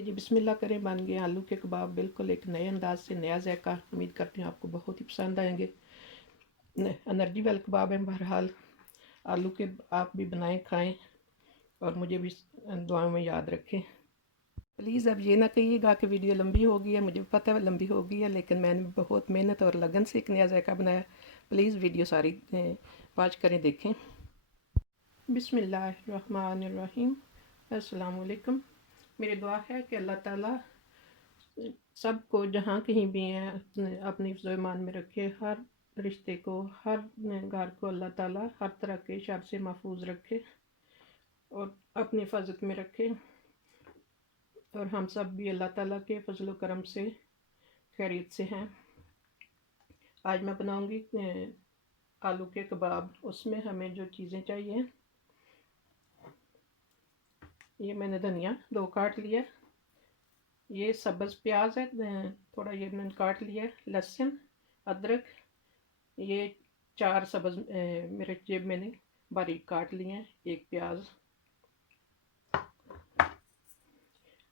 चलिए जी बिस्मिल्लाह करें। बन गए आलू के कबाब, बिल्कुल एक नए अंदाज से, नया जायका। उम्मीद करती हूँ आपको बहुत ही पसंद आएंगे। एनर्जी वाले कबाब हैं। बहरहाल आलू के आप भी बनाएं, खाएं और मुझे भी दुआओं में याद रखें। प्लीज़ अब ये ना कहिएगा कि वीडियो लंबी हो गई है। मुझे पता है लंबी हो गई है, लेकिन मैंने बहुत मेहनत और लगन से एक नया जायका बनाया। प्लीज़ वीडियो सारी वॉच करें, देखें। बिस्मिल्लाहिर्रहमानिर्रहीम। अस्सलाम वालेकुम। मेरी दुआ है कि अल्लाह ताला सबको जहाँ कहीं भी हैं अपनी हिफ्ज़-ओ-ईमान में रखे। हर रिश्ते को, हर घर को अल्लाह ताला हर तरह के शर से महफूज रखे और अपनी हिफाजत में रखे। और हम सब भी अल्लाह ताला के फजल करम से खैरियत से हैं। आज मैं बनाऊंगी आलू के कबाब। उसमें हमें जो चीज़ें चाहिए, ये मैंने धनिया 2 काट लिया, ये सब्ज़ प्याज है थोड़ा, ये मैंने काट लिया। लहसुन, अदरक, ये 4 सब्ज़ मिर्च मैंने बारीक काट लिए हैं। एक प्याज,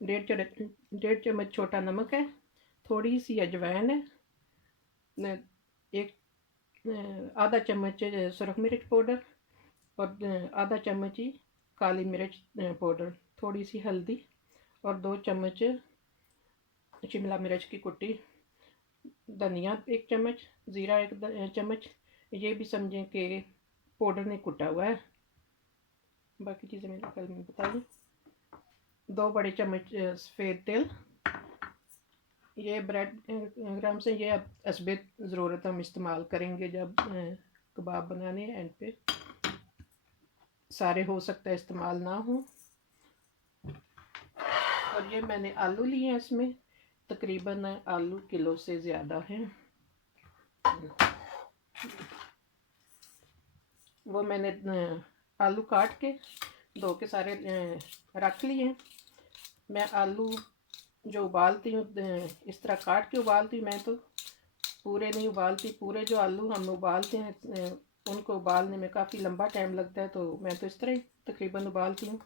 1.5 चम्मच छोटा नमक है, थोड़ी सी अजवाइन है, एक आधा चम्मच सुरख मिर्च पाउडर और आधा चम्मच ही काली मिर्च पाउडर, थोड़ी सी हल्दी और 2 चम्मच शिमला मिर्च की कुटी, धनिया 1 चम्मच, ज़ीरा 1 चम्मच। ये भी समझें कि पाउडर ने कुटा हुआ है। बाकी चीज़ें मैंने कल में बता दी। 2 बड़े चम्मच सफ़ेद तेल। ये ब्रेड ग्राम से, ये अब हस्बे ज़रूरत हम इस्तेमाल करेंगे जब कबाब बनाने एंड पे। सारे हो सकता है इस्तेमाल ना हो। और ये मैंने आलू लिए हैं, इसमें तकरीबन आलू किलो से ज़्यादा हैं। वो मैंने आलू काट के धो के सारे रख लिए हैं। मैं आलू जो उबालती हूँ इस तरह काट के उबालती हूँ। मैं तो पूरे नहीं उबालती। पूरे जो आलू हम उबालते हैं उनको उबालने में काफ़ी लंबा टाइम लगता है, तो मैं तो इस तरह ही तकरीबन उबालती हूँ,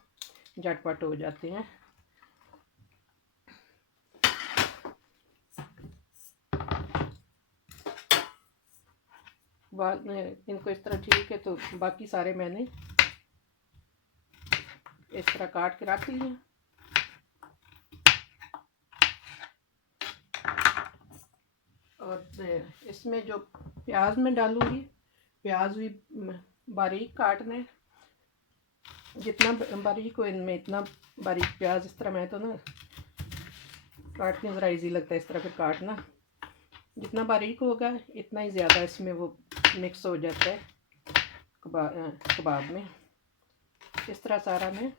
झटपट हो जाते हैं। इनको इस तरह ठीक है, तो बाकी सारे मैंने इस तरह काट के रख लिए। और इसमें जो प्याज मैं डालूँगी, प्याज भी बारीक काटना है। जितना बारीक हो इनमें इतना बारीक प्याज। इस तरह मैं तो ना काटती हूँ, ज़रा ईजी लगता है इस तरह फिर काटना। जितना बारीक होगा इतना ही ज़्यादा इसमें वो मिक्स हो जाता है कबाब में। इस तरह सारा मैं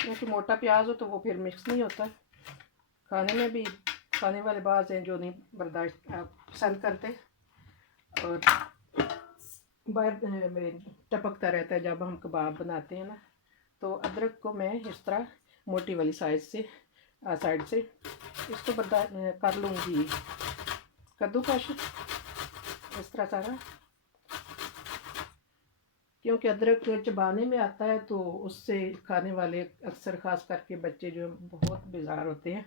क्योंकि मोटा प्याज हो तो वो फिर मिक्स नहीं होता। खाने में भी खाने वाले बाज़ हैं जो नहीं बर्दाश्त पसंद करते और बाहर में टपकता रहता है जब हम कबाब बनाते हैं ना। तो अदरक को मैं इस तरह मोटी वाली साइड से इसको कर लूँगी कद्दूकश इस तरह सारा। क्योंकि अदरक चबाने में आता है तो उससे खाने वाले अक्सर ख़ास करके बच्चे जो बहुत बेजार होते हैं,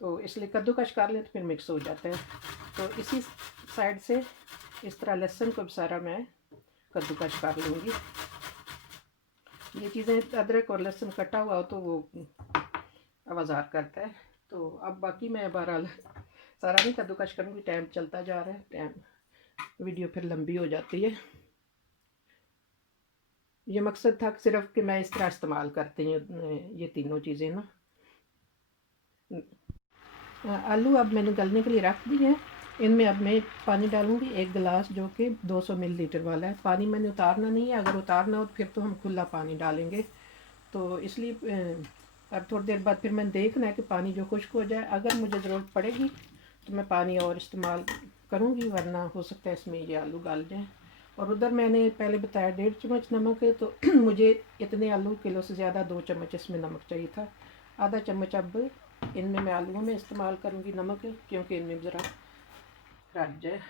तो इसलिए कद्दूकश कर लें तो फिर मिक्स हो जाता है। तो इसी साइड से इस तरह लहसुन को भी सारा मैं कद्दूकश कर लूँगी। ये चीज़ें अदरक और लहसुन कटा हुआ हो तो वो आवाज़ार करता है। तो अब बाकी मैं बहरहाल सारा नहीं कद्दूकश करूँगी, टाइम चलता जा रहा है, टाइम वीडियो फिर लंबी हो जाती है। ये मकसद था सिर्फ कि मैं इस तरह इस्तेमाल करती हूँ ये तीनों चीज़ें ना। आलू अब मैंने गलने के लिए रख दिए हैं। इनमें अब मैं पानी डालूँगी 1 गिलास, जो कि 200 मिलीलीटर वाला है। पानी मैंने उतारना नहीं है, अगर उतारना हो तो फिर तो हम खुला पानी डालेंगे। तो इसलिए अब थोड़ी देर बाद फिर मैंने देखना है कि पानी जो खुश्क हो जाए। अगर मुझे ज़रूरत पड़ेगी तो मैं पानी और इस्तेमाल करूँगी, वरना हो सकता है इसमें ये आलू गल जाएँ। और उधर मैंने पहले बताया 1.5 चम्मच नमक है, तो मुझे इतने आलू किलो से ज़्यादा 2 चम्मच इसमें नमक चाहिए था। आधा चम्मच अब इनमें मैं आलूओं में इस्तेमाल करूँगी नमक, क्योंकि इनमें ज़रा रच जाए।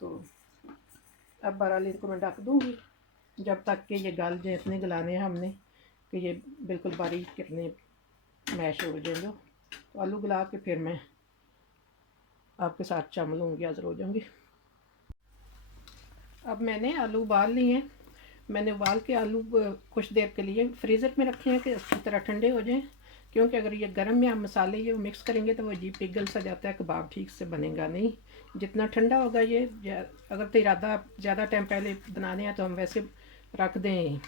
तो अब बहरहाल इनको मैं ढक दूँगी जब तक कि ये गल जाए, इतने गलाने हैं हमने कि ये बिल्कुल बारीक कितने मैश हो जाएंगे। तो आलू गला के फिर मैं आपके साथ शामिल होंगी, हाज़िर हो जाऊँगी। अब मैंने आलू उबाल लिए हैं। मैंने उबाल के आलू कुछ देर के लिए फ्रीज़र में रखे हैं कि अच्छी तरह ठंडे हो जाएं, क्योंकि अगर ये गर्म में हम मसाले ये मिक्स करेंगे तो वो अजीब पिघल सा जाता है, कबाब ठीक से बनेगा नहीं। जितना ठंडा होगा ये, अगर तो इरादा ज़्यादा टाइम पहले बनाने हैं तो हम वैसे रख दें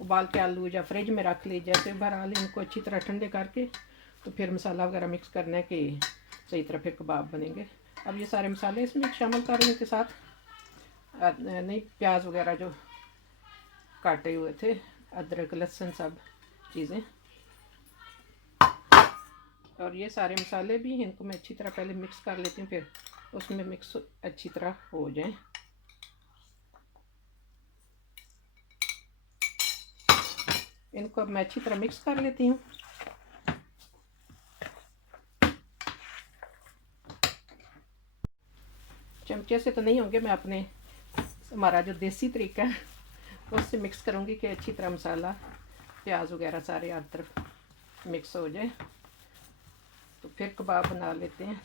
उबाल के आलू, या फ्रिज में रख ली, जैसे भरा लें इनको अच्छी तरह ठंडे करके, तो फिर मसाला वगैरह मिक्स करना है कि सही तरह फिर कबाब बनेंगे। अब ये सारे मसाले इसमें शामिल कर लें के साथ, नहीं प्याज वगैरह जो काटे हुए थे, अदरक लहसुन सब चीज़ें, और ये सारे मसाले भी, इनको मैं अच्छी तरह पहले मिक्स कर लेती हूँ, फिर उसमें मिक्स अच्छी तरह हो जाए। इनको अब मैं अच्छी तरह मिक्स कर लेती हूँ। चमचे से तो नहीं होंगे, मैं अपने हमारा जो देसी तरीका है उससे मिक्स करूँगी कि अच्छी तरह मसाला प्याज वगैरह सारे हर तरफ मिक्स हो जाए। तो फिर कबाब बना लेते हैं।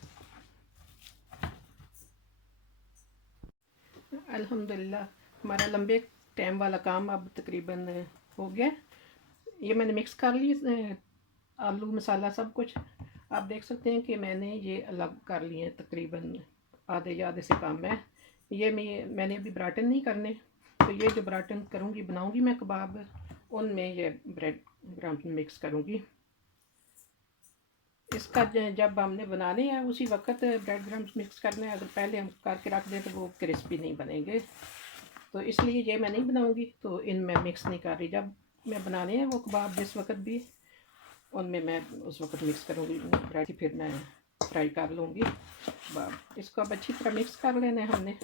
अल्हम्दुलिल्लाह हमारा लंबे टाइम वाला काम अब तकरीबन हो गया। ये मैंने मिक्स कर ली आलू मसाला सब कुछ। आप देख सकते हैं कि मैंने ये अलग कर लिए हैं, तकरीबन आधे आधे से कम है। ये मैंने अभी बराटन नहीं करने, तो ये जो बराटन करूँगी बनाऊँगी मैं कबाब, उनमें ये ब्रेड क्रम्स मिक्स करूँगी। इसका जब हमने बनाने हैं उसी वक्त ब्रेड क्रम्स मिक्स करने हैं, अगर पहले हम करके रख दें तो वो क्रिस्पी नहीं बनेंगे। तो इसलिए ये मैं नहीं बनाऊँगी, तो इनमें मिक्स नहीं कर रही। जब मैं बनाने हैं वो कबाब जिस वक्त भी, उनमें मैं उस वक्त मिक्स करूँगी ब्रेड, फिर मैं फ्राई कर लूँगी कबाब। इसको अब अच्छी तरह मिक्स कर लेना है हमने।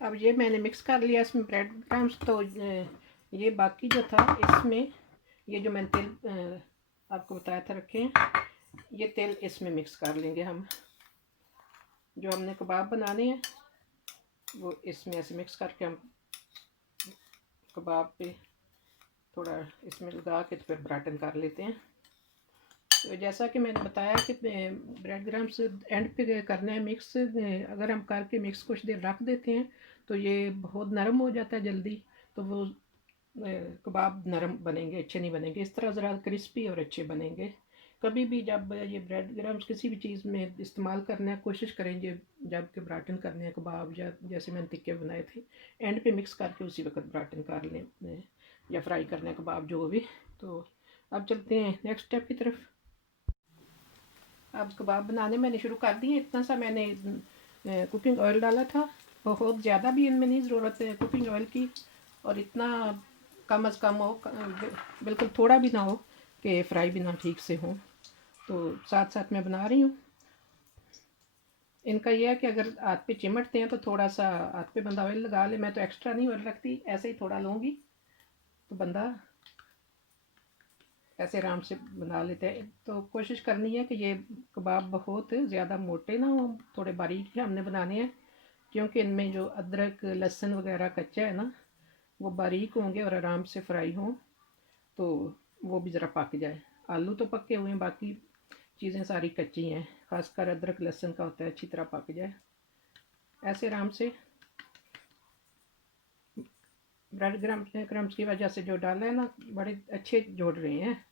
अब ये मैंने मिक्स कर लिया इसमें ब्रेड क्रम्स। तो ये बाकी जो था इसमें, ये जो मैंने तेल आपको बताया था रखे हैं, ये तेल इसमें मिक्स कर लेंगे हम। जो हमने कबाब बनाने हैं वो इसमें ऐसे मिक्स करके हम कबाब पे थोड़ा इसमें लगा के तो फिर बराटन कर लेते हैं। तो जैसा कि मैंने बताया कि ब्रेड क्रम्स एंड पे करना है मिक्स। अगर हम करके मिक्स कुछ देर रख देते हैं तो ये बहुत नरम हो जाता है जल्दी, तो वो कबाब नरम बनेंगे, अच्छे नहीं बनेंगे। इस तरह ज़रा क्रिस्पी और अच्छे बनेंगे। कभी भी जब ये ब्रेड क्रम्स किसी भी चीज़ में इस्तेमाल करना है, कोशिश करें जब के बराटन करने हैं कबाब, या जैसे मैंने टिक्के बनाए थे एंड पे मिक्स करके उसी वक्त बराटन कर लें, या फ्राई करने कबाब जो भी। तो अब चलते हैं नेक्स्ट स्टेप की तरफ। अब कबाब बनाने मैंने शुरू कर दिए। इतना सा मैंने कुकिंग ऑयल डाला था, बहुत ज़्यादा भी इनमें नहीं ज़रूरत है कुकिंग ऑयल की, और इतना कम अज़ कम हो, बिल्कुल थोड़ा भी ना हो कि फ्राई भी ना ठीक से हो। तो साथ साथ मैं बना रही हूँ। इनका यह है कि अगर हाथ पे चिमटते हैं तो थोड़ा सा हाथ पे बंदा ऑयल लगा ले। मैं तो एक्स्ट्रा नहीं ऑयल रखती, ऐसे ही थोड़ा लूँगी तो बंदा ऐसे आराम से बना लेते हैं। तो कोशिश करनी है कि ये कबाब बहुत ज़्यादा मोटे ना हो, थोड़े बारीक ही हमने बनाने हैं, क्योंकि इनमें जो अदरक लहसुन वगैरह कच्चा है ना, वो बारीक होंगे और आराम से फ्राई हों, तो वो भी ज़रा पक जाए। आलू तो पके हुए हैं, बाकी चीज़ें सारी कच्ची हैं, खासकर अदरक लहसुन का होता है अच्छी तरह पक जाए। ऐसे आराम से ब्रेड क्रम्स की वजह से जो डाला है ना, बड़े अच्छे जोड़ रहे हैं,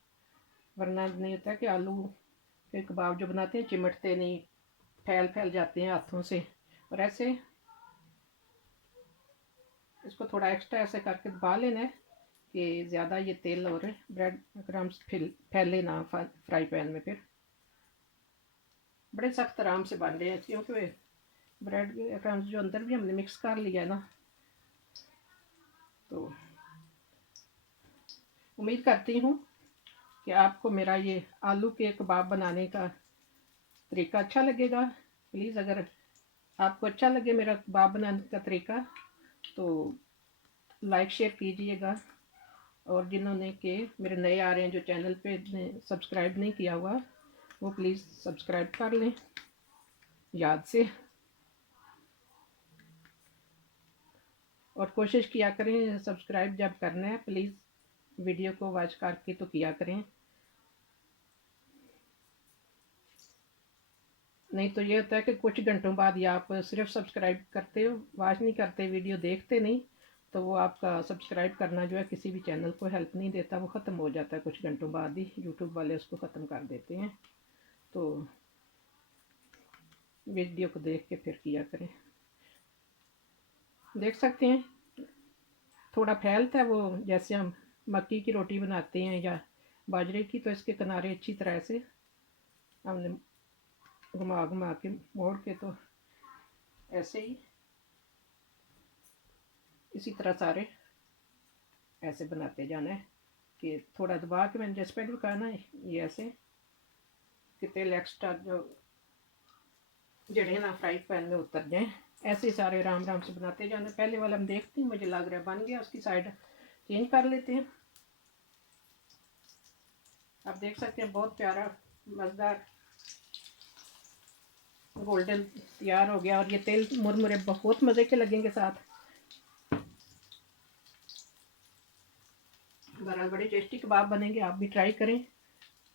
वरना नहीं होता कि आलू के कबाब जो बनाते हैं चिमटते नहीं, फैल फैल जाते हैं हाथों से। और ऐसे इसको थोड़ा एक्स्ट्रा ऐसे करके दबा लेना है कि ज़्यादा ये तेल और ब्रेड क्रम्स फैले ना फ्राई पैन में। फिर बड़े सख्त आराम से बन रहे हैं, क्योंकि ब्रेड क्रम्स जो अंदर भी हमने मिक्स कर लिया है ना। तो उम्मीद करती हूँ कि आपको मेरा ये आलू के कबाब बनाने का तरीका अच्छा लगेगा। प्लीज़ अगर आपको अच्छा लगे मेरा कबाब बनाने का तरीका, तो लाइक शेयर कीजिएगा। और जिन्होंने के मेरे नए आ रहे हैं जो चैनल पे सब्सक्राइब नहीं किया हुआ, वो प्लीज़ सब्सक्राइब कर लें याद से। और कोशिश किया करें सब्सक्राइब जब करना है प्लीज़ वीडियो को वॉच करके तो किया करें, नहीं तो ये होता है कि कुछ घंटों बाद ही आप सिर्फ सब्सक्राइब करते हो, वॉच नहीं करते, वीडियो देखते नहीं, तो वो आपका सब्सक्राइब करना जो है किसी भी चैनल को हेल्प नहीं देता, वो ख़त्म हो जाता है कुछ घंटों बाद ही, यूट्यूब वाले उसको ख़त्म कर देते हैं। तो वीडियो को देख के फिर किया करें। देख सकते हैं थोड़ा फैलता है वो, जैसे हम मक्की की रोटी बनाते हैं या बाजरे की, तो इसके किनारे अच्छी तरह से हमने घुमा घुमा के मोड़ के, तो ऐसे ही इसी तरह सारे ऐसे बनाते जाना है कि थोड़ा दबा के, मैंने जैसे पहले कहा ना, ये ऐसे कि तेल एक्स्ट्रा जो जड़े ना फ्राई पैन में उतर जाए, ऐसे ही सारे आराम आराम से बनाते जाना। पहले वाला हम देखते हैं, मुझे लग रहा है बन गया, उसकी साइड चेंज कर लेते हैं। आप देख सकते हैं बहुत प्यारा मज़ेदार गोल्डन तैयार हो गया, और ये तेल मुरमुरे बहुत मज़े के लगेंगे साथ, बड़े टेस्टी कबाब बनेंगे। आप भी ट्राई करें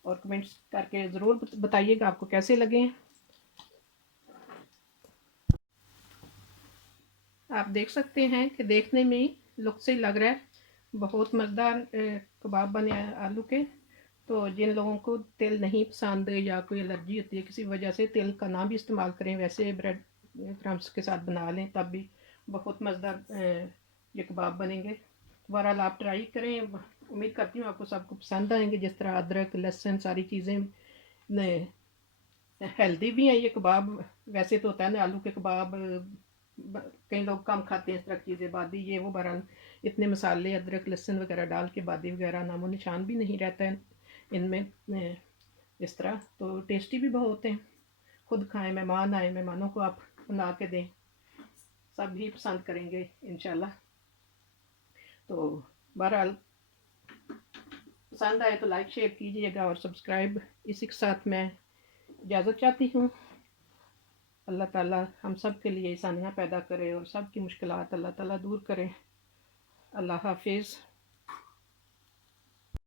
और कमेंट्स करके ज़रूर बताइएगा आपको कैसे लगे। आप देख सकते हैं कि देखने में ही लुक से लग रहा है बहुत मज़ेदार कबाब बने हैं आलू के। तो जिन लोगों को तेल नहीं पसंद या कोई एलर्जी होती है किसी वजह से, तेल का ना भी इस्तेमाल करें, वैसे ब्रेड क्रम्स के साथ बना लें तब भी बहुत मज़ेदार ये कबाब बनेंगे। बहरहाल आप ट्राई करें, उम्मीद करती हूँ आपको सबको पसंद आएंगे। जिस तरह अदरक लहसुन सारी चीज़ें हेल्दी भी हैं ये कबाब, वैसे तो होता है ना आलू के कबाब कई लोग कम खाते हैं इस तरह की चीज़ें, बादी ये वो, बहरहाल इतने मसाले अदरक लहसुन वगैरह डाल के बादी वगैरह नामो निशान भी नहीं रहता है इनमें इस तरह, तो टेस्टी भी बहुत हैं। खुद खाएं, मेहमान आए, मेहमानों को आप बना के दें, सब भी पसंद करेंगे इंशाल्लाह। तो बहरहाल पसंद आए तो लाइक शेयर कीजिएगा और सब्सक्राइब। इसी के साथ मैं इजाज़त चाहती हूँ। अल्लाह ताला हम सब के लिए आसानियाँ पैदा करे और सब की मुश्किलात अल्लाह ताला दूर करे। अल्लाह हाफिज़।